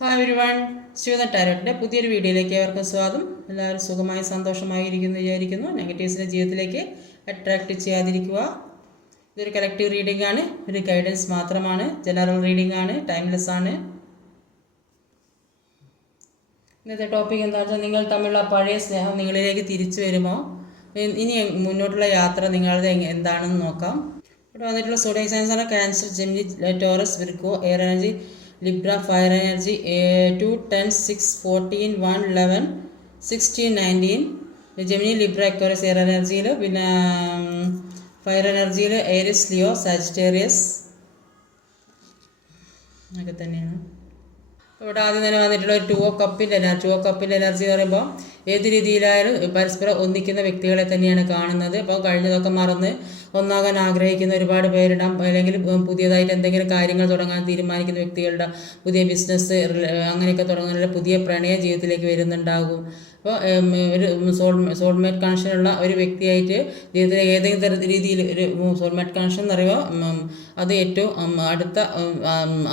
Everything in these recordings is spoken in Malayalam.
ഹായ് എവരിവൺ, ശിവന ടാരോട്ടിൻ്റെ പുതിയൊരു വീഡിയോയിലേക്ക് ഏവർക്കും സ്വാഗതം. എല്ലാവരും സുഖമായി സന്തോഷമായി ഇരിക്കുന്നു വിചാരിക്കുന്നു. നെഗറ്റീവ്സിനെ ജീവിതത്തിലേക്ക് അട്രാക്റ്റ് ചെയ്യാതിരിക്കുക. ഇതൊരു കളക്റ്റീവ് റീഡിംഗ് ആണ്, ഒരു ഗൈഡൻസ് മാത്രമാണ്, ജനറൽ റീഡിംഗ് ആണ്, ടൈംലെസ് ആണ്. ഇന്നത്തെ ടോപ്പിക് എന്താണെന്ന് വെച്ചാൽ, നിങ്ങൾ തമ്മിലുള്ള പഴയ സ്നേഹം നിങ്ങളിലേക്ക് തിരിച്ചു വരുമോ, ഇനി മുന്നോട്ടുള്ള യാത്ര നിങ്ങളുടെ എന്താണെന്ന് നോക്കാം. ഇവിടെ വന്നിട്ടുള്ള സോഡിയം സയൻസ് ആണ് Cancer, Gemini, Taurus, Virgo, air energy, Libra, fire energy 2, 10, 6, 14, 1, 11, 16, 19. Gemini, Libra, Aquarius air എനർജിയിൽ, പിന്നെ ഫയർ എനർജിയിൽ ഏരിയസ്, ലിയോ, സാജിറ്റേറിയസ് ഒക്കെ തന്നെയാണ്. ഇവിടെ ആദ്യം തന്നെ വന്നിട്ടുള്ള ഒരു 2 of കപ്പിൻ്റെ എനർജി എന്ന് പറയുമ്പോൾ ഏത് രീതിയിലായാലും പരസ്പരം ഒന്നിക്കുന്ന വ്യക്തികളെ തന്നെയാണ് കാണുന്നത്. അപ്പോൾ കഴിഞ്ഞതൊക്കെ മറന്ന് ഒന്നാകാൻ ആഗ്രഹിക്കുന്ന ഒരുപാട് പേരുണ്ടാകും, അല്ലെങ്കിൽ പുതിയതായിട്ട് എന്തെങ്കിലും കാര്യങ്ങൾ തുടങ്ങാൻ തീരുമാനിക്കുന്ന വ്യക്തികളുടെ പുതിയ ബിസിനസ് അങ്ങനെയൊക്കെ തുടങ്ങുന്ന പുതിയ പ്രണയ ജീവിതത്തിലേക്ക് വരുന്നുണ്ടാകും. അപ്പോൾ ഒരു സോൾമേറ്റ് കണക്ഷനുള്ള ഒരു വ്യക്തിയായിട്ട് ജീവിതത്തിലെ ഏതെങ്കിലും രീതിയിൽ ഒരു സോൾമേറ്റ് കണക്ഷൻ എന്ന് പറയുമ്പോൾ അത് ഏറ്റവും അടുത്ത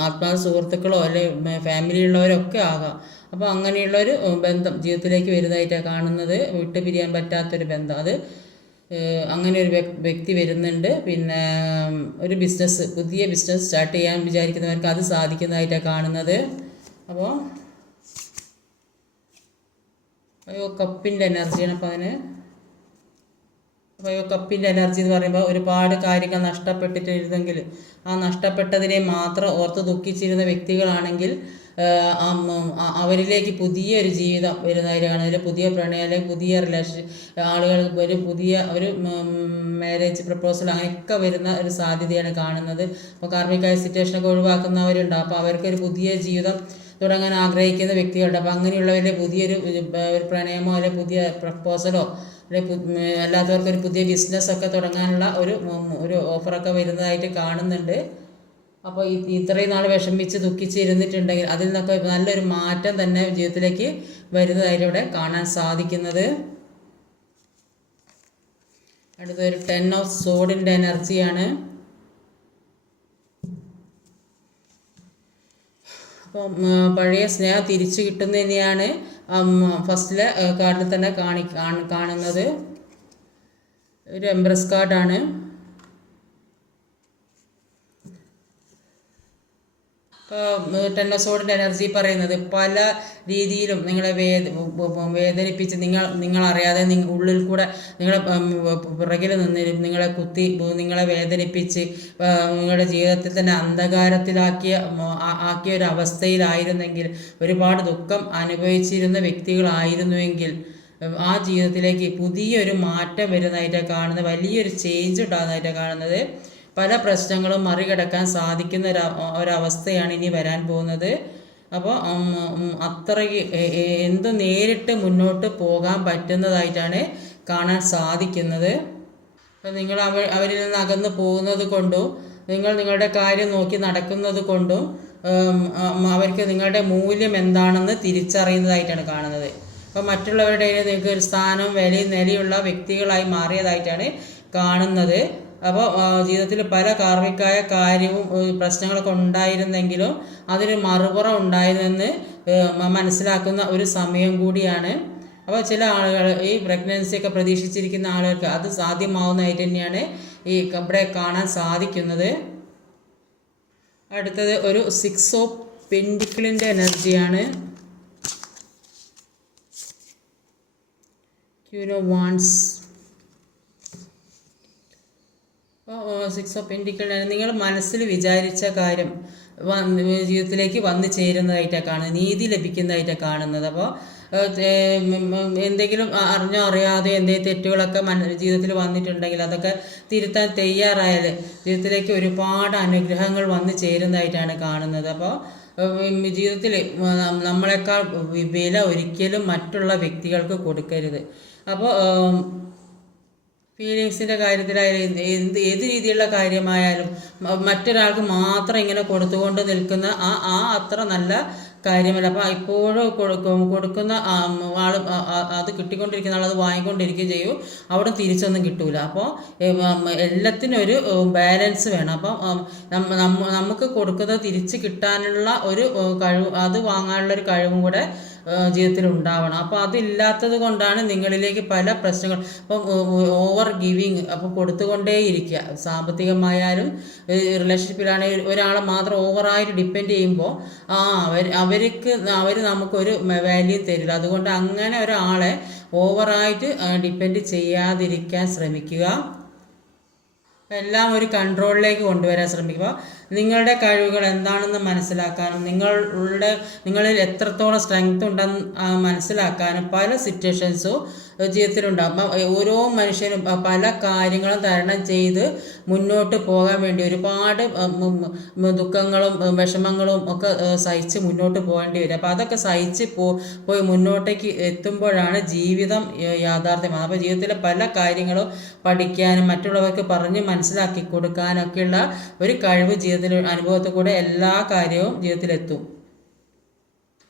ആത്മാ സുഹൃത്തുക്കളോ അല്ലെങ്കിൽ ഫാമിലിയുള്ളവരൊക്കെ ആകാം. അപ്പോൾ അങ്ങനെയുള്ളൊരു ബന്ധം ജീവിതത്തിലേക്ക് വരുന്നതായിട്ടാണ് കാണുന്നത്. വിട്ടുപിരിയാൻ പറ്റാത്തൊരു ബന്ധം, അത് അങ്ങനെ ഒരു വ്യക്തി വരുന്നുണ്ട്. പിന്നെ ഒരു പുതിയ ബിസിനസ് സ്റ്റാർട്ട് ചെയ്യാൻ വിചാരിക്കുന്നവർക്ക് അത് സാധിക്കുന്നതായിട്ടാണ് കാണുന്നത്. അപ്പോൾ കപ്പിൻ്റെ എനർജിയാണ്. അപ്പോൾ കപ്പിൻ്റെ എനർജി എന്ന് പറയുമ്പോൾ ഒരുപാട് കാര്യങ്ങൾ നഷ്ടപ്പെട്ടിട്ടിരുന്നെങ്കിൽ ആ നഷ്ടപ്പെട്ടതിനെ മാത്രം ഓർത്ത് ദുഃഖിച്ചിരുന്ന വ്യക്തികളാണെങ്കിൽ അവരിലേക്ക് പുതിയൊരു ജീവിതം വരുന്നതായിട്ടാണ്. അതിൽ പുതിയ പ്രണയം അല്ലെങ്കിൽ പുതിയ ആളുകൾക്ക് ഒരു മാരേജ് പ്രപ്പോസൽ അങ്ങനെയൊക്കെ വരുന്ന ഒരു സാധ്യതയാണ് കാണുന്നത്. അപ്പോൾ കാർമികായ സിറ്റുവേഷനൊക്കെ ഒഴിവാക്കുന്നവരുണ്ട്. അപ്പോൾ അവർക്കൊരു പുതിയ ജീവിതം തുടങ്ങാൻ ആഗ്രഹിക്കുന്ന വ്യക്തികളുണ്ട്. അപ്പോൾ അങ്ങനെയുള്ളവരുടെ പുതിയൊരു പ്രണയമോ അല്ലെങ്കിൽ പുതിയ പ്രപ്പോസലോ അല്ലാത്തവർക്കൊരു പുതിയ ബിസിനസ്സൊക്കെ തുടങ്ങാനുള്ള ഒരു ഓഫറൊക്കെ വരുന്നതായിട്ട് കാണുന്നുണ്ട്. അപ്പോൾ ഇത്രയും നാൾ വിഷമിച്ച് ദുഃഖിച്ച് ഇരുന്നിട്ടുണ്ടെങ്കിൽ അതിൽ നിന്നൊക്കെ നല്ലൊരു മാറ്റം തന്നെ ജീവിതത്തിലേക്ക് വരുന്നതായിട്ട് ഇവിടെ കാണാൻ സാധിക്കുന്നത്. അടുത്തൊരു 10 of സോഡിൻ്റെ എനർജിയാണ്. അപ്പോൾ പഴയ സ്നേഹം തിരിച്ചു കിട്ടുന്നത് തന്നെയാണ് ഫസ്റ്റിലെ കാർഡിൽ തന്നെ കാണുന്നത്. ഒരു എംപ്രസ് കാർഡാണ്. ഇപ്പോൾ 10 of സോഡിൻ്റെ എനർജി പറയുന്നത് പല രീതിയിലും നിങ്ങളെ വേദനിപ്പിച്ച് നിങ്ങളറിയാതെ ഉള്ളിൽ കൂടെ നിങ്ങളെ പിറകിൽ നിന്ന് നിങ്ങളെ കുത്തി നിങ്ങളെ വേദനിപ്പിച്ച് നിങ്ങളുടെ ജീവിതത്തിൽ തന്നെ ആക്കിയ ഒരു അവസ്ഥയിലായിരുന്നെങ്കിൽ, ഒരുപാട് ദുഃഖം അനുഭവിച്ചിരുന്ന വ്യക്തികളായിരുന്നുവെങ്കിൽ ആ ജീവിതത്തിലേക്ക് പുതിയൊരു മാറ്റം വരുന്നതായിട്ടാണ് കാണുന്നത്. വലിയൊരു ചേഞ്ച് ഉണ്ടാകുന്നതായിട്ടാണ് കാണുന്നത്. പല പ്രശ്നങ്ങളും മറികടക്കാൻ സാധിക്കുന്ന ഒരവസ്ഥയാണ് ഇനി വരാൻ പോകുന്നത്. അപ്പോൾ അത്രയ്ക്ക് നേരിട്ട് മുന്നോട്ട് പോകാൻ പറ്റുന്നതായിട്ടാണ് കാണാൻ സാധിക്കുന്നത്. അപ്പോൾ നിങ്ങൾ അവരിൽ നിന്ന് അകന്നു പോകുന്നത് കൊണ്ടും നിങ്ങളുടെ കാര്യം നോക്കി നടക്കുന്നത് കൊണ്ടും അവർക്ക് നിങ്ങളുടെ മൂല്യം എന്താണെന്ന് തിരിച്ചറിയുന്നതായിട്ടാണ് കാണുന്നത്. അപ്പോൾ മറ്റുള്ളവരുടെ നിങ്ങൾക്ക് ഒരു സ്ഥാനം, വിലയും നിലയുള്ള വ്യക്തികളായി മാറിയതായിട്ടാണ് കാണുന്നത്. അപ്പോൾ ജീവിതത്തിൽ പല കാർമികമായ കാര്യവും പ്രശ്നങ്ങളൊക്കെ ഉണ്ടായിരുന്നെങ്കിലും അതിന് മറുപുറം ഉണ്ടായിരുന്നെന്ന് മനസ്സിലാക്കുന്ന ഒരു സമയം കൂടിയാണ്. അപ്പോൾ ചില ആളുകൾ ഈ പ്രഗ്നൻസിയൊക്കെ പ്രതീക്ഷിച്ചിരിക്കുന്ന ആളുകൾക്ക് അത് സാധ്യമാവുന്നതായിട്ട് തന്നെയാണ് ഇവിടെ കാണാൻ സാധിക്കുന്നത്. അടുത്തത് ഒരു 6 of പെൻഡിക്കിളിൻ്റെ എനർജിയാണ്. Queen of Wands. അപ്പോൾ 6 of Pentacles നിങ്ങൾ മനസ്സിൽ വിചാരിച്ച കാര്യം ജീവിതത്തിലേക്ക് വന്നു ചേരുന്നതായിട്ടാണ് കാണുന്നത്, നീതി ലഭിക്കുന്നതായിട്ടാണ് കാണുന്നത്. അപ്പോൾ എന്തെങ്കിലും അറിഞ്ഞോ അറിയാതെ എന്തെങ്കിലും തെറ്റുകളൊക്കെ ജീവിതത്തിൽ വന്നിട്ടുണ്ടെങ്കിൽ അതൊക്കെ തിരുത്താൻ തയ്യാറായാൽ ജീവിതത്തിലേക്ക് ഒരുപാട് അനുഗ്രഹങ്ങൾ വന്നു ചേരുന്നതായിട്ടാണ് കാണുന്നത്. അപ്പോൾ ജീവിതത്തിൽ നമ്മളെക്കാൾ വില ഒരിക്കലും മറ്റുള്ള വ്യക്തികൾക്ക് കൊടുക്കരുത്. അപ്പോൾ ഫീലിങ്സിൻ്റെ കാര്യത്തിലായാലും ഏത് രീതിയിലുള്ള കാര്യമായാലും മറ്റൊരാൾക്ക് മാത്രം ഇങ്ങനെ കൊടുത്തുകൊണ്ട് നിൽക്കുന്ന അത്ര നല്ല കാര്യമല്ല. അപ്പോൾ ഇപ്പോഴും കൊടുക്കുന്ന ആൾ അത് കിട്ടിക്കൊണ്ടിരിക്കുന്ന ആൾ അത് വാങ്ങിക്കൊണ്ടിരിക്കുകയും ചെയ്യും, അവിടെ തിരിച്ചൊന്നും കിട്ടൂല. അപ്പോൾ എല്ലാത്തിനും ഒരു ബാലൻസ് വേണം. അപ്പം നമുക്ക് കൊടുക്കുന്നത് തിരിച്ച് കിട്ടാനുള്ള ഒരു കഴിവ്, അത് വാങ്ങാനുള്ള ഒരു കഴിവും കൂടെ ജീവിതത്തിൽ ഉണ്ടാവണം. അപ്പോൾ അതില്ലാത്തത് കൊണ്ടാണ് നിങ്ങളിലേക്ക് പല പ്രശ്നങ്ങൾ. അപ്പം ഓവർ ഗിവിങ്, അപ്പോൾ കൊടുത്തുകൊണ്ടേയിരിക്കുക. സാമ്പത്തികമായാലും റിലേഷൻഷിപ്പിലാണെങ്കിൽ ഒരാളെ മാത്രം ഓവറായിട്ട് ഡിപ്പെൻഡ് ചെയ്യുമ്പോൾ അവർ നമുക്കൊരു വാല്യൂ തരില്ല. അതുകൊണ്ട് അങ്ങനെ ഒരാളെ ഓവറായിട്ട് ഡിപ്പെൻഡ് ചെയ്യാതിരിക്കാൻ ശ്രമിക്കുക. എല്ലാം ഒരു കൺട്രോളിലേക്ക് കൊണ്ടുവരാൻ ശ്രമിക്കുക. നിങ്ങളുടെ കഴിവുകൾ എന്താണെന്ന് മനസ്സിലാക്കാനും നിങ്ങളിൽ എത്രത്തോളം സ്ട്രെങ്ത് ഉണ്ടെന്ന് മനസ്സിലാക്കാനും പല സിറ്റുവേഷൻസും ജീവിതത്തിലുണ്ടാകും. ഓരോ മനുഷ്യനും പല കാര്യങ്ങളും തരണം ചെയ്ത് മുന്നോട്ട് പോകാൻ വേണ്ടി ഒരുപാട് ദുഃഖങ്ങളും വിഷമങ്ങളും ഒക്കെ സഹിച്ച് മുന്നോട്ട് പോകേണ്ടി വരും. അപ്പോൾ അതൊക്കെ സഹിച്ച് പോയി മുന്നോട്ടേക്ക് എത്തുമ്പോഴാണ് ജീവിതം യാഥാർത്ഥ്യമാകുന്നത്. അപ്പോൾ ജീവിതത്തിലെ പല കാര്യങ്ങളും പഠിക്കാനും മറ്റുള്ളവർക്ക് പറഞ്ഞ് മനസ്സിലാക്കി കൊടുക്കാനൊക്കെയുള്ള ഒരു കഴിവ് ജീവിതത്തിൽ അനുഭവത്തിൽ കൂടെ എല്ലാ കാര്യവും ജീവിതത്തിലെത്തും.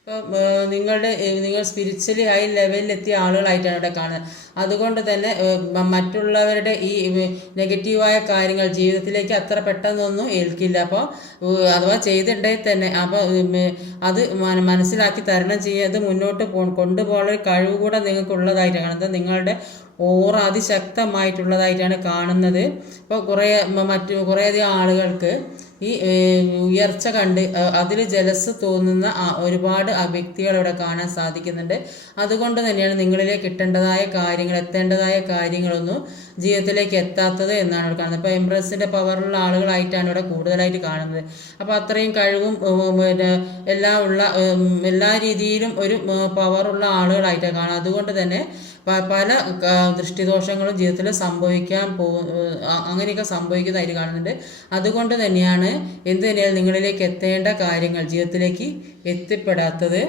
ഇപ്പോൾ നിങ്ങൾ സ്പിരിച്വലി ഹൈ ലെവലിലെത്തിയ ആളുകളായിട്ടാണ് ഇവിടെ കാണുന്നത്. അതുകൊണ്ട് തന്നെ മറ്റുള്ളവരുടെ ഈ നെഗറ്റീവായ കാര്യങ്ങൾ ജീവിതത്തിലേക്ക് അത്ര പെട്ടെന്നൊന്നും ഏൽക്കില്ല. അപ്പോൾ അഥവാ ചെയ്തിട്ടുണ്ടെങ്കിൽ തന്നെ അപ്പോൾ അത് മനസ്സിലാക്കി തരണം ചെയ്യാതെ മുന്നോട്ട് കൊണ്ടുപോകാനുള്ള കഴിവ് കൂടെ നിങ്ങൾക്കുള്ളതായിട്ടാണ് കാണുന്നത്. നിങ്ങളുടെ ഓറ അതിശക്തമായിട്ടുള്ളതായിട്ടാണ് കാണുന്നത്. ഇപ്പോൾ കുറേയധികം ആളുകൾക്ക് ഈ ഉയർച്ച കണ്ട് അതിൽ ജലസ് തോന്നുന്ന ഒരുപാട് വ്യക്തികൾ ഇവിടെ കാണാൻ സാധിക്കുന്നുണ്ട്. അതുകൊണ്ട് തന്നെയാണ് നിങ്ങളിലേക്ക് കിട്ടേണ്ടതായ കാര്യങ്ങൾ, എത്തേണ്ടതായ കാര്യങ്ങളൊന്നും ജീവിതത്തിലേക്ക് എത്താത്തത് എന്നാണ് ഇവിടെ കാണുന്നത്. ഇപ്പോൾ എംപ്രസിൻ്റെ പവറുള്ള ആളുകളായിട്ടാണ് ഇവിടെ കൂടുതലായിട്ട് കാണുന്നത്. അപ്പോൾ അത്രയും കഴിവും എല്ലാ രീതിയിലും ഒരു പവറുള്ള ആളുകളായിട്ടാണ് കാണുന്നത്. അതുകൊണ്ട് തന്നെ പല ദൃഷ്ടിദോഷങ്ങളും ജീവിതത്തിൽ അങ്ങനെയൊക്കെ സംഭവിക്കുന്നതായിട്ട് കാണുന്നുണ്ട്. അതുകൊണ്ട് തന്നെയാണ് തന്നെയാലും നിങ്ങളിലേക്ക് എത്തേണ്ട കാര്യങ്ങൾ ജീവിതത്തിലേക്ക് എത്തിപ്പെടാത്തത്.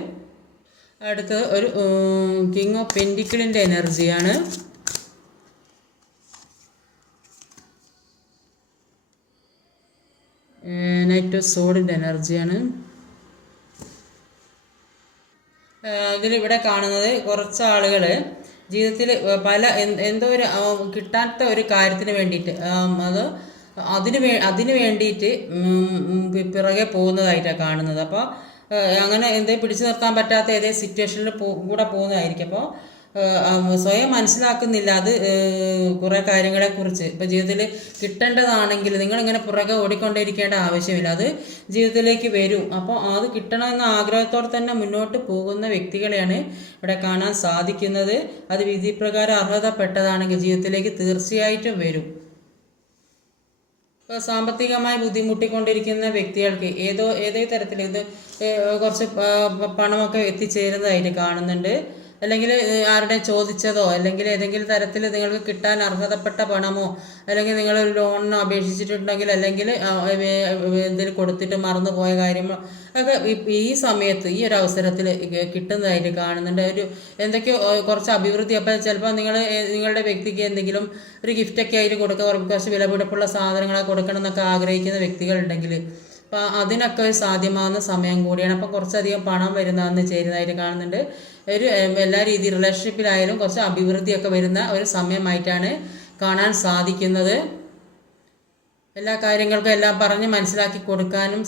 അടുത്തത് ഒരു കിങ് ഓഫ് പെൻറ്റിക്കിളിൻ്റെ എനർജിയാണ്. നൈറ്റ് ഓഫ് സോഡിൻ്റെ എനർജിയാണ്. ഇതിലിവിടെ കാണുന്നത് കുറച്ച് ആളുകൾ ജീവിതത്തിൽ എന്തോ ഒരു കിട്ടാത്ത ഒരു കാര്യത്തിന് വേണ്ടിയിട്ട് അതിന് വേണ്ടിയിട്ട് പിറകെ പോകുന്നതായിട്ടാണ് കാണുന്നത്. അപ്പോൾ അങ്ങനെ എന്തെങ്കിലും പിടിച്ചു നിർത്താൻ പറ്റാത്ത ഏതെങ്കിലും സിറ്റുവേഷനിൽ കൂടെ പോകുന്നതായിരിക്കും. അപ്പോൾ സ്വയം മനസ്സിലാക്കുന്നില്ല അത് കുറേ കാര്യങ്ങളെക്കുറിച്ച്. ഇപ്പോൾ ജീവിതത്തിൽ കിട്ടേണ്ടതാണെങ്കിൽ നിങ്ങളിങ്ങനെ പുറകെ ഓടിക്കൊണ്ടിരിക്കേണ്ട ആവശ്യമില്ല, അത് ജീവിതത്തിലേക്ക് വരും. അപ്പോൾ അത് കിട്ടണമെന്ന ആഗ്രഹത്തോടെ തന്നെ മുന്നോട്ട് പോകുന്ന വ്യക്തികളെയാണ് ഇവിടെ കാണാൻ സാധിക്കുന്നത്. അത് വിധിപ്രകാരം അർഹതപ്പെട്ടതാണെങ്കിൽ ജീവിതത്തിലേക്ക് തീർച്ചയായിട്ടും വരും. ഇപ്പോൾ സാമ്പത്തികമായി ബുദ്ധിമുട്ടിക്കൊണ്ടിരിക്കുന്ന വ്യക്തികൾക്ക് ഏതേ തരത്തിൽ ഇത് കുറച്ച് പണമൊക്കെ എത്തിച്ചേരുന്നതായിട്ട് കാണുന്നുണ്ട്. അല്ലെങ്കിൽ ആരുടെ ചോദിച്ചതോ അല്ലെങ്കിൽ ഏതെങ്കിലും തരത്തിൽ നിങ്ങൾക്ക് കിട്ടാൻ അർഹതപ്പെട്ട പണമോ അല്ലെങ്കിൽ നിങ്ങളൊരു ലോണിനോ അപേക്ഷിച്ചിട്ടുണ്ടെങ്കിൽ അല്ലെങ്കിൽ എന്തെങ്കിലും കൊടുത്തിട്ട് മറന്നു പോയ കാര്യങ്ങളോ ഒക്കെ ഈ സമയത്ത് ഈ ഒരു അവസരത്തിൽ കിട്ടുന്നതായിട്ട് കാണുന്നുണ്ട്. എന്തൊക്കെയോ കുറച്ച് അഭിവൃദ്ധി. അപ്പോൾ ചിലപ്പോൾ നിങ്ങളുടെ വ്യക്തിക്ക് എന്തെങ്കിലും ഒരു ഗിഫ്റ്റൊക്കെ ആയിട്ട് കൊടുക്കുക, കുറച്ച് വിലപിടിപ്പുള്ള സാധനങ്ങളൊക്കെ കൊടുക്കണം എന്നൊക്കെ ആഗ്രഹിക്കുന്ന വ്യക്തികളുണ്ടെങ്കിൽ അപ്പോൾ അതിനൊക്കെ സാധ്യമാകുന്ന സമയം കൂടിയാണ്. അപ്പോൾ കുറച്ചധികം പണം വരുന്നതെന്ന് ചേരുന്നതായിട്ട് കാണുന്നുണ്ട്. എല്ലാ രീതിയിൽ റിലേഷൻഷിപ്പിലായാലും കുറച്ച് അഭിവൃദ്ധിയൊക്കെ വരുന്ന ഒരു സമയമായിട്ടാണ് കാണാൻ സാധിക്കുന്നത്. എല്ലാ കാര്യങ്ങൾക്കും എല്ലാം പറഞ്ഞ് മനസ്സിലാക്കി കൊടുക്കാനും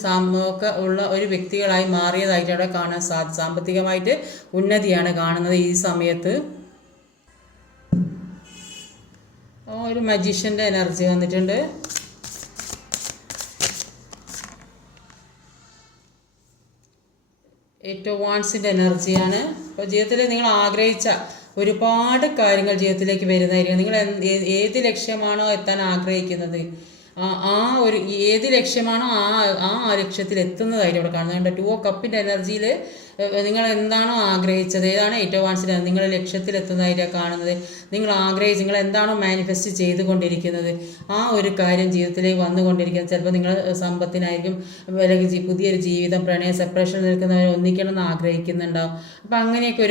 ഒക്കെ ഉള്ള ഒരു വ്യക്തികളായി മാറിയതായിട്ട് അവിടെ കാണാൻ സാമ്പത്തികമായിട്ട് ഉന്നതിയാണ് കാണുന്നത് ഈ സമയത്ത്. ഒരു മജീഷ്യൻ്റെ എനർജി വന്നിട്ടുണ്ട്. ഏറ്റവും വാൺസിൻ്റെ എനർജിയാണ്. അപ്പോൾ ജീവിതത്തിൽ നിങ്ങൾ ആഗ്രഹിച്ച ഒരുപാട് കാര്യങ്ങൾ ജീവിതത്തിലേക്ക് വരുന്നതായിരിക്കും. നിങ്ങൾ ഏത് ലക്ഷ്യമാണോ എത്താൻ ആഗ്രഹിക്കുന്നത് ഏത് ലക്ഷ്യമാണോ ആ ലക്ഷ്യത്തിൽ എത്തുന്നതായിട്ട് ഇവിടെ കാണുന്നുണ്ട്. 2 ഓഫ് കപ്പിൻ്റെ എനർജിയിൽ നിങ്ങൾ എന്താണോ ആഗ്രഹിച്ചത്, ഏതാണ് ഏറ്റവും വാൺസിൻ്റെ നിങ്ങൾ ലക്ഷ്യത്തിലെത്തുന്നതായിട്ടാണ് കാണുന്നത്. നിങ്ങൾ എന്താണോ മാനിഫെസ്റ്റ് ചെയ്തുകൊണ്ടിരിക്കുന്നത് ആ ഒരു കാര്യം ജീവിതത്തിലേക്ക് വന്നുകൊണ്ടിരിക്കുന്നത്. ചിലപ്പോൾ നിങ്ങൾ സമ്പത്തിനായിരിക്കും, അല്ലെങ്കിൽ പുതിയൊരു ജീവിതം, പ്രണയ സെപ്പറേഷൻ നിൽക്കുന്നവരെ ഒന്നിക്കണമെന്ന് ആഗ്രഹിക്കുന്നുണ്ടാവും. അപ്പം അങ്ങനെയൊക്കെ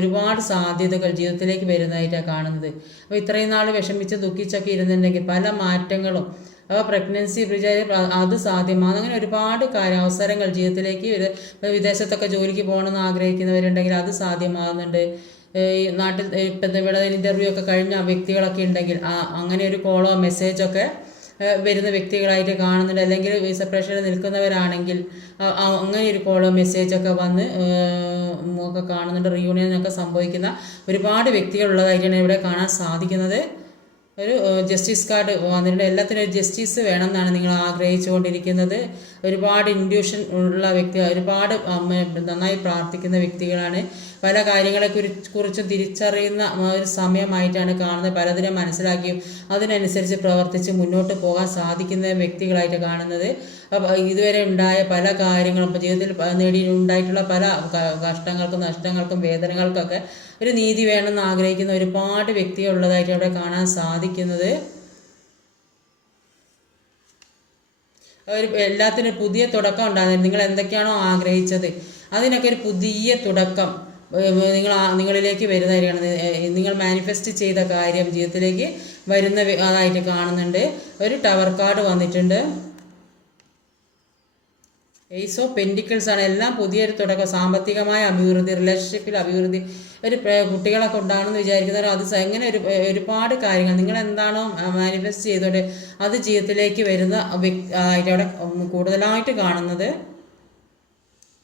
ഒരുപാട് സാധ്യതകൾ ജീവിതത്തിലേക്ക് വരുന്നതായിട്ടാണ് കാണുന്നത്. അപ്പോൾ ഇത്രയും നാൾ വിഷമിച്ച് ദുഃഖിച്ചൊക്കെ ഇരുന്നുണ്ടെങ്കിൽ പല മാറ്റങ്ങളും അപ്പോൾ പ്രഗ്നൻസി അത് സാധ്യമാണ്. അങ്ങനെ ഒരുപാട് അവസരങ്ങൾ ജീവിതത്തിലേക്ക് വിദേശത്തൊക്കെ ജോലിക്ക് പോകണമെന്ന് ആഗ്രഹിക്കുന്നവരുണ്ടെങ്കിൽ അത് സാധ്യമാകുന്നുണ്ട്. ഈ നാട്ടിൽ ഇപ്പം ഇവിടെ ഇൻ്റർവ്യൂ ഒക്കെ കഴിഞ്ഞ വ്യക്തികളൊക്കെ ഉണ്ടെങ്കിൽ അങ്ങനെ ഒരു കോളോ മെസ്സേജൊക്കെ വരുന്ന വ്യക്തികളായിട്ട് കാണുന്നുണ്ട്. അല്ലെങ്കിൽ സെപ്പറേഷനിൽ നിൽക്കുന്നവരാണെങ്കിൽ അങ്ങനെ ഒരു കോളോ മെസ്സേജൊക്കെ വന്ന് ഒക്കെ കാണുന്നുണ്ട്. റീയൂണിയനൊക്കെ സംഭവിക്കുന്ന ഒരുപാട് വ്യക്തികളുള്ളതായിട്ടാണ് ഇവിടെ കാണാൻ സാധിക്കുന്നത്. ഒരു ജസ്റ്റിസ് കാർഡ് വന്നിട്ടുണ്ട്. എല്ലാത്തിനും ഒരു ജസ്റ്റിസ് വേണം എന്നാണ് നിങ്ങൾ ആഗ്രഹിച്ചുകൊണ്ടിരിക്കുന്നത്. ഒരുപാട് ഇൻഡ്യൂഷൻ ഉള്ള വ്യക്തി, ഒരുപാട് നന്നായി പ്രാർത്ഥിക്കുന്ന വ്യക്തികളാണ്. പല കുറിച്ചും തിരിച്ചറിയുന്ന ഒരു സമയമായിട്ടാണ് കാണുന്നത്. പലതിനെ മനസ്സിലാക്കിയും അതിനനുസരിച്ച് പ്രവർത്തിച്ച് മുന്നോട്ട് പോകാൻ സാധിക്കുന്ന വ്യക്തികളായിട്ട് കാണുന്നത്. അപ്പോൾ ഇതുവരെ ഉണ്ടായ പല കാര്യങ്ങളും ജീവിതത്തിൽ ഉണ്ടായിട്ടുള്ള പല കഷ്ടങ്ങൾക്കും നഷ്ടങ്ങൾക്കും വേദനകൾക്കൊക്കെ ഒരു നീതി വേണമെന്ന് ആഗ്രഹിക്കുന്ന ഒരുപാട് വ്യക്തികളുള്ളതായിട്ട് അവിടെ കാണാൻ സാധിക്കുന്നത്. എല്ലാത്തിനും പുതിയ തുടക്കം ഉണ്ടാകുന്നത്. നിങ്ങൾ എന്തൊക്കെയാണോ ആഗ്രഹിച്ചത് അതിനൊക്കെ ഒരു പുതിയ തുടക്കം നിങ്ങളിലേക്ക് വരുന്നതായിരിക്കണം. നിങ്ങൾ മാനിഫെസ്റ്റ് ചെയ്ത കാര്യം ജീവിതത്തിലേക്ക് വരുന്ന അതായിട്ട് കാണുന്നുണ്ട്. ഒരു ടവർ കാർഡ് വന്നിട്ടുണ്ട്. എയ്സ് ഓഫ് പെൻറ്റിക്കിൾസ് ആണ്. എല്ലാം പുതിയൊരു തുടക്കം, സാമ്പത്തികമായ അഭിവൃദ്ധി, റിലേഷൻഷിപ്പിൽ അഭിവൃദ്ധി, ഒരു കുട്ടികളൊക്കെ ഉണ്ടാകണമെന്ന് വിചാരിക്കുന്നവർ അത് എങ്ങനെ ഒരുപാട് കാര്യങ്ങൾ നിങ്ങൾ എന്താണോ മാനിഫെസ്റ്റ് ചെയ്തോണ്ട് അത് ജീവിതത്തിലേക്ക് വരുന്ന ആയിട്ട് അവിടെ കൂടുതലായിട്ട് കാണുന്നത്.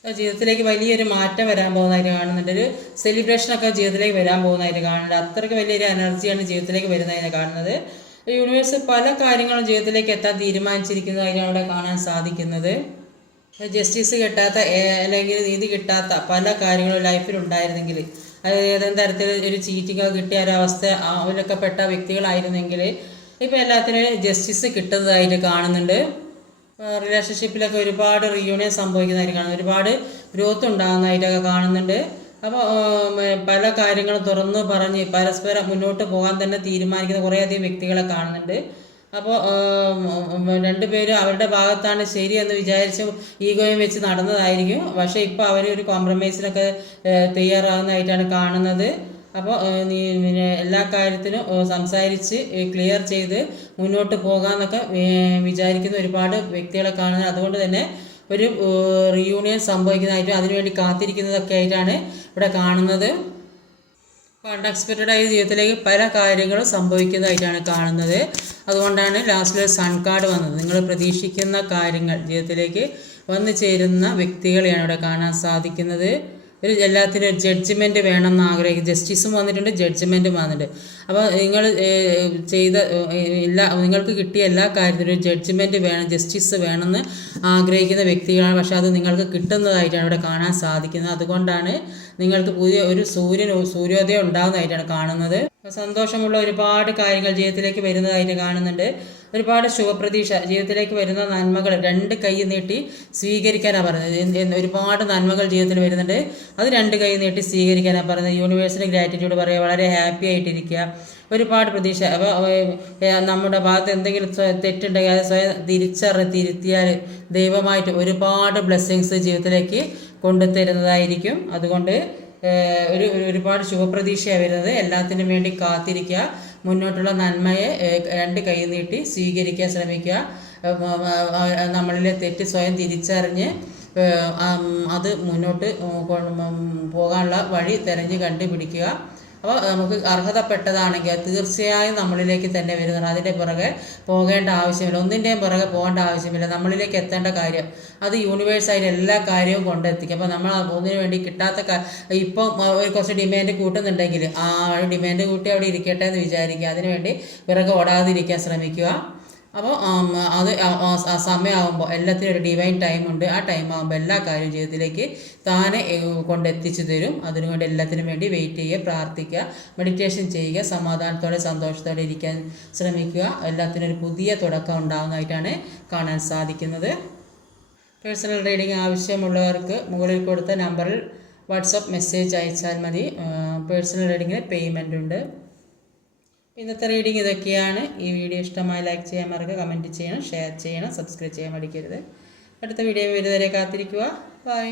ജീവിതത്തിലേക്ക് വലിയൊരു മാറ്റം വരാൻ പോകുന്നതായിട്ട് കാണുന്നുണ്ട്. ഒരു സെലിബ്രേഷനൊക്കെ ജീവിതത്തിലേക്ക് വരാൻ പോകുന്നതായിട്ട് കാണുന്നുണ്ട്. അത്രയ്ക്ക് വലിയൊരു എനർജിയാണ് ജീവിതത്തിലേക്ക് വരുന്നതായിട്ട് കാണുന്നത്. യൂണിവേഴ്സ് പല കാര്യങ്ങളും ജീവിതത്തിലേക്ക് എത്താൻ തീരുമാനിച്ചിരിക്കുന്നതായിട്ടാണ് അവിടെ കാണാൻ സാധിക്കുന്നത്. ജസ്റ്റിസ് കിട്ടാത്ത അല്ലെങ്കിൽ നീതി കിട്ടാത്ത പല കാര്യങ്ങളും ലൈഫിൽ ഉണ്ടായിരുന്നെങ്കിൽ, അത് ഏതെങ്കിലും തരത്തിൽ ഒരു ചീറ്റിങ്ങോ കിട്ടിയ ഒരവസ്ഥ അതിലൊക്കെ പെട്ട വ്യക്തികളായിരുന്നെങ്കിൽ ഇപ്പോൾ എല്ലാത്തിനും ജസ്റ്റിസ് കിട്ടുന്നതായിട്ട് കാണുന്നുണ്ട്. റിലേഷൻഷിപ്പിലൊക്കെ ഒരുപാട് റീയൂണിയൻ സംഭവിക്കുന്നതായിട്ട് കാണുന്നു. ഒരുപാട് ഗ്രോത്ത് ഉണ്ടാകുന്നതായിട്ടൊക്കെ കാണുന്നുണ്ട്. അപ്പോൾ പല കാര്യങ്ങളും തുറന്നു പറഞ്ഞ് പരസ്പരം മുന്നോട്ട് പോകാൻ തന്നെ തീരുമാനിക്കുന്ന കുറേയധികം വ്യക്തികളെ കാണുന്നുണ്ട്. അപ്പോൾ രണ്ടുപേരും അവരുടെ ഭാഗത്താണ് ശരിയെന്ന് വിചാരിച്ച് ഈഗോയും വെച്ച് നടന്നതായിരിക്കും. പക്ഷേ ഇപ്പോൾ അവർ ഒരു കോംപ്രമൈസിനൊക്കെ തയ്യാറാകുന്നതായിട്ടാണ് കാണുന്നത്. അപ്പോൾ എല്ലാ കാര്യത്തിനും സംസാരിച്ച് ക്ലിയർ ചെയ്ത് മുന്നോട്ട് പോകാമെന്നൊക്കെ വിചാരിക്കുന്ന ഒരുപാട് വ്യക്തികളെ കാണുന്നത്. അതുകൊണ്ട് തന്നെ ഒരു റീയൂണിയൻ സംഭവിക്കുന്നതായിട്ടും അതിനുവേണ്ടി കാത്തിരിക്കുന്നതൊക്കെ ആയിട്ടാണ് ഇവിടെ കാണുന്നത്. അൺഎക്സ്പെക്റ്റഡായ ജീവിതത്തിലേക്ക് പല കാര്യങ്ങളും സംഭവിക്കുന്നതായിട്ടാണ് കാണുന്നത്. അതുകൊണ്ടാണ് ലാസ്റ്റിൽ സൺ കാർഡ് വന്നത്. നിങ്ങൾ പ്രതീക്ഷിക്കുന്ന കാര്യങ്ങൾ ജീവിതത്തിലേക്ക് വന്നു ചേരുന്ന വ്യക്തികളെയാണ് ഇവിടെ കാണാൻ സാധിക്കുന്നത്. എല്ലാത്തിനും ഒരു ജഡ്ജ്മെൻറ്റ് വേണമെന്ന് ആഗ്രഹിക്കും. ജസ്റ്റിസും വന്നിട്ടുണ്ട്, ജഡ്ജ്മെൻറ്റും വന്നിട്ടുണ്ട്. അപ്പോൾ നിങ്ങൾ നിങ്ങൾക്ക് കിട്ടിയ എല്ലാ കാര്യത്തിലും ഒരു ജഡ്ജ്മെൻറ്റ് വേണം, ജസ്റ്റിസ് വേണമെന്ന് ആഗ്രഹിക്കുന്ന വ്യക്തികളാണ്. പക്ഷേ അത് നിങ്ങൾക്ക് കിട്ടുന്നതായിട്ടാണ് ഇവിടെ കാണാൻ സാധിക്കുന്നത്. അതുകൊണ്ടാണ് നിങ്ങൾക്ക് പുതിയ ഒരു സൂര്യോദയം ഉണ്ടാകുന്നതായിട്ടാണ് കാണുന്നത്. സന്തോഷമുള്ള ഒരുപാട് കാര്യങ്ങൾ ജീവിതത്തിലേക്ക് വരുന്നതായിട്ട് കാണുന്നുണ്ട്. ഒരുപാട് ശുഭപ്രതീക്ഷ, ജീവിതത്തിലേക്ക് വരുന്ന നന്മകൾ രണ്ട് കൈ നീട്ടി സ്വീകരിക്കാനാണ് പറയുന്നത്. ഒരുപാട് നന്മകൾ ജീവിതത്തിൽ വരുന്നുണ്ട്, അത് രണ്ട് കൈ നീട്ടി സ്വീകരിക്കാനാണ് പറയുന്നത്. യൂണിവേഴ്സിന് ഗ്രാറ്റിറ്റ്യൂഡ് പറയുക, വളരെ ഹാപ്പി ആയിട്ടിരിക്കുക, ഒരുപാട് പ്രതീക്ഷ. അപ്പോൾ നമ്മുടെ ഭാഗത്ത് എന്തെങ്കിലും തെറ്റുണ്ടെങ്കിൽ അത് സ്വയം തിരുത്തിയാൽ ദൈവമായിട്ട് ഒരുപാട് ബ്ലെസ്സിങ്സ് ജീവിതത്തിലേക്ക് കൊണ്ടുതരുന്നതായിരിക്കും. അതുകൊണ്ട് ഒരുപാട് ശുഭപ്രതീക്ഷയാണ് വരുന്നത്. എല്ലാത്തിനും വേണ്ടി കാത്തിരിക്കുക, മുന്നോട്ടുള്ള നന്മയെ രണ്ട് കൈ നീട്ടി സ്വീകരിക്കാൻ ശ്രമിക്കുക. നമ്മളിലെ തെറ്റ് സ്വയം തിരിച്ചറിഞ്ഞ് അത് മുന്നോട്ട് പോകാനുള്ള വഴി തിരഞ്ഞ് കണ്ടുപിടിക്കുക. അപ്പോൾ നമുക്ക് അർഹതപ്പെട്ടതാണെങ്കിൽ തീർച്ചയായും നമ്മളിലേക്ക് തന്നെ വരുന്നത്. അതിൻ്റെ പുറകെ പോകേണ്ട ആവശ്യമില്ല, ഒന്നിൻ്റെയും പുറകെ പോകേണ്ട ആവശ്യമില്ല. നമ്മളിലേക്ക് എത്തേണ്ട കാര്യം അത് യൂണിവേഴ്സായിട്ട് എല്ലാ കാര്യവും കൊണ്ടെത്തിക്കും. അപ്പോൾ നമ്മൾ ഒന്നിനു വേണ്ടി കിട്ടാത്ത ഇപ്പം കുറച്ച് ഡിമാൻഡ് കൂട്ടുന്നുണ്ടെങ്കിൽ ആ ഡിമാൻഡ് കൂട്ടി അവിടെ ഇരിക്കട്ടെ എന്ന് വിചാരിക്കുക. അതിനുവേണ്ടി പിറകെ ഓടാതിരിക്കാൻ ശ്രമിക്കുക. അപ്പോൾ അത് സമയമാകുമ്പോൾ എല്ലാത്തിനും ഒരു ഡിവൈൻ ടൈമുണ്ട്. ആ ടൈം ആകുമ്പോൾ എല്ലാ കാര്യവും ജീവിതത്തിലേക്ക് താനെ കൊണ്ടെത്തിച്ചു തരും. അതിനുവേണ്ടി എല്ലാത്തിനും വേണ്ടി വെയിറ്റ് ചെയ്യുക, പ്രാർത്ഥിക്കുക, മെഡിറ്റേഷൻ ചെയ്യുക, സമാധാനത്തോടെ സന്തോഷത്തോടെ ഇരിക്കാൻ ശ്രമിക്കുക. എല്ലാത്തിനും ഒരു പുതിയ തുടക്കം ഉണ്ടാകുന്നതായിട്ടാണ് കാണാൻ സാധിക്കുന്നത്. പേഴ്സണൽ റീഡിംഗ് ആവശ്യമുള്ളവർക്ക് മുകളിൽ കൊടുത്ത നമ്പറിൽ വാട്സപ്പ് മെസ്സേജ് അയച്ചാൽ മതി. പേഴ്സണൽ റീഡിങ്ങിന് പേയ്മെൻ്റ് ഉണ്ട്. ഇന്നത്തെ റീഡിംഗ് ഇതൊക്കെയാണ്. ഈ വീഡിയോ ഇഷ്ടമായി ലൈക്ക് ചെയ്യാൻ മറക്കുക, കമൻറ്റ് ചെയ്യണം, ഷെയർ ചെയ്യണം, സബ്സ്ക്രൈബ് ചെയ്യാൻ മടിക്കരുത്. അടുത്ത വീഡിയോ വരുന്നവരെ കാത്തിരിക്കുക. ബൈ.